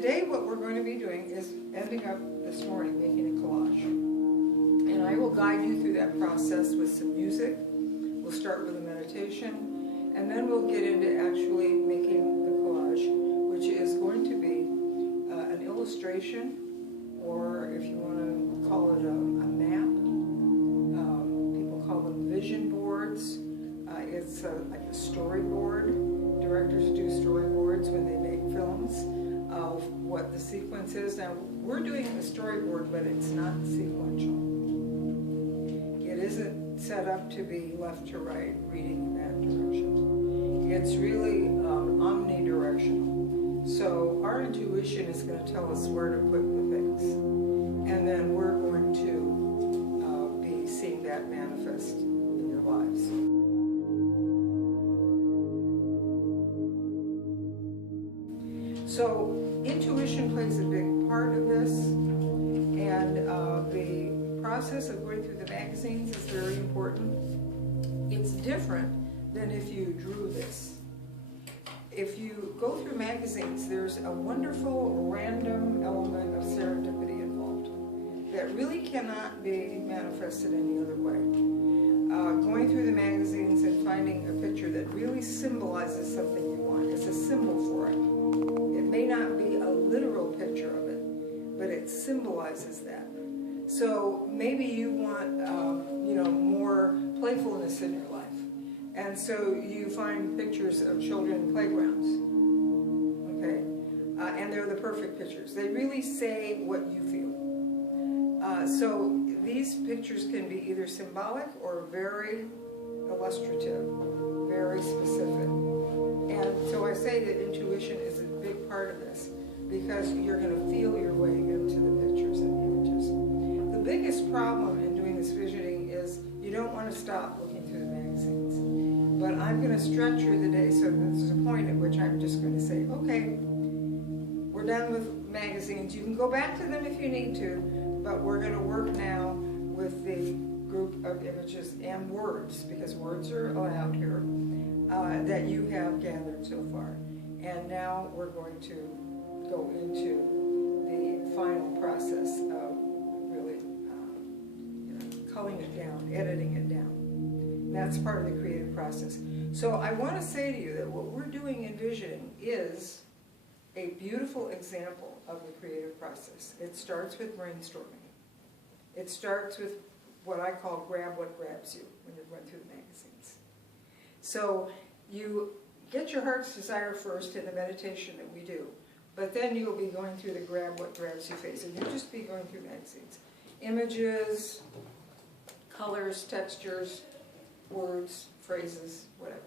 today what we're going to be doing is ending up this morning making a collage. And I will guide you through that process with some music. We'll start with a meditation, and then we'll get into actually making the collage, which is going to be an illustration, or if you want to call it a map. People call them vision boards. It's like a storyboard. Directors do storyboards when they make films of what the sequence is. Now, we're doing a storyboard, but it's not sequential. It isn't set up to be left to right, reading in that direction. It's really omnidirectional. So our intuition is going to tell us where to put the things. And then we're going to be seeing that manifest in your lives. So intuition plays a big part of this, and the process of going through the magazines is very important. It's different than if you drew this. If you go through magazines, there's a wonderful random element of serendipity involved that really cannot be manifested any other way. Going through the magazines and finding a picture that really symbolizes something you want, it's a symbol for it. It may not be a literal picture of it, but it symbolizes that. So maybe you want, more playfulness in your life. And so you find pictures of children in playgrounds, okay? And they're the perfect pictures. They really say what you feel. So these pictures can be either symbolic or very illustrative, very specific. And so I say that intuition is a big part of this, because you're going to feel your way into the pictures and the images. The biggest problem in doing this visioning is you don't want to stop looking through the magazines. But I'm going to stretch through the day, so there's a point at which I'm just going to say, okay, we're done with magazines. You can go back to them if you need to, but we're going to work now with the group of images and words, because words are allowed here, that you have gathered so far. And now we're going to go into the final process of really culling it down, editing it down. That's part of the creative process. So I want to say to you that what we're doing in visioning is a beautiful example of the creative process. It starts with brainstorming. It starts with what I call grab what grabs you when you're going through the magazines. So you get your heart's desire first in the meditation that we do, but then you'll be going through the grab what grabs you phase, and you'll just be going through magazines. Images, colors, textures, words, phrases, whatever.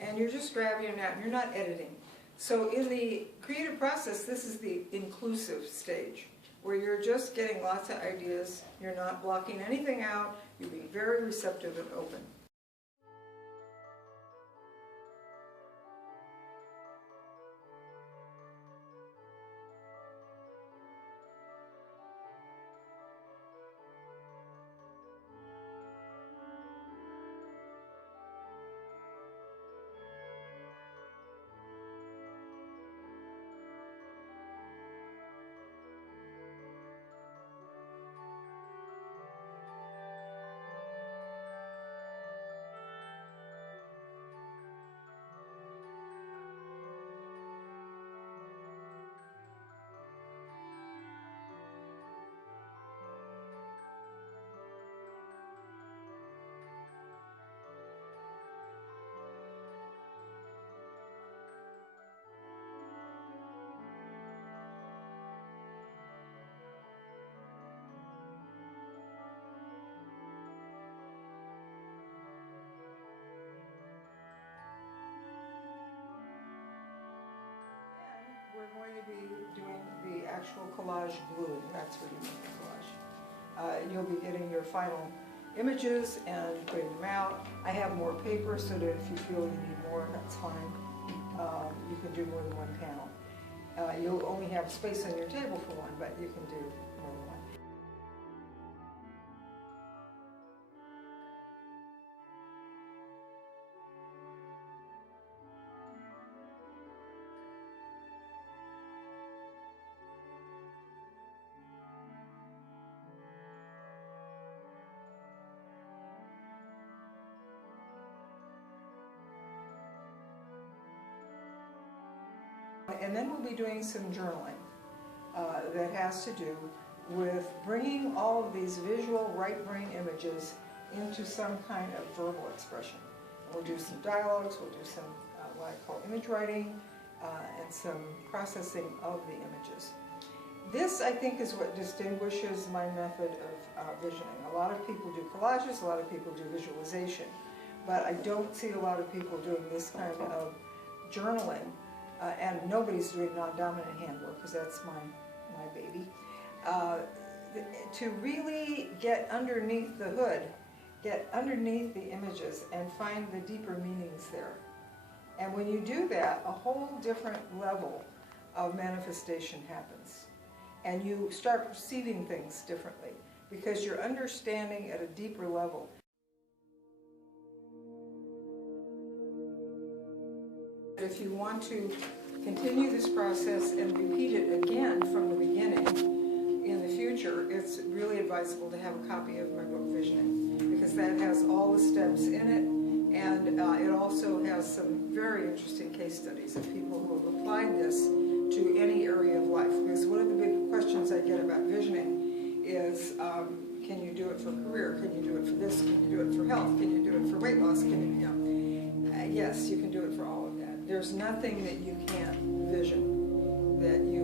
And you're just grabbing them out, and you're not editing. So in the creative process, this is the inclusive stage, where you're just getting lots of ideas, you're not blocking anything out, you're being very receptive and open. We're going to be doing the actual collage gluing. That's where you make the collage. You'll be getting your final images and putting them out. I have more paper, so that if you feel you need more, that's fine. You can do more than one panel. You'll only have space on your table for one, but you can do more than one. And then we'll be doing some journaling that has to do with bringing all of these visual right brain images into some kind of verbal expression. We'll do some dialogues, we'll do some what I call image writing, and some processing of the images. This, I think, is what distinguishes my method of visioning. A lot of people do collages, a lot of people do visualization, but I don't see a lot of people doing this kind of journaling, and nobody's doing non-dominant handwork, because that's my baby. To really get underneath the hood, get underneath the images and find the deeper meanings there. And when you do that, a whole different level of manifestation happens. And you start perceiving things differently because you're understanding at a deeper level. If you want to continue this process and repeat it again from the beginning in the future, it's really advisable to have a copy of my book, Visioning, because that has all the steps in it, and it also has some very interesting case studies of people who have applied this to any area of life. Because one of the big questions I get about visioning is, can you do it for career? Can you do it for this? Can you do it for health? Can you do it for weight loss? Can you, yes, you can do it for all of that. There's nothing that you can't vision, that you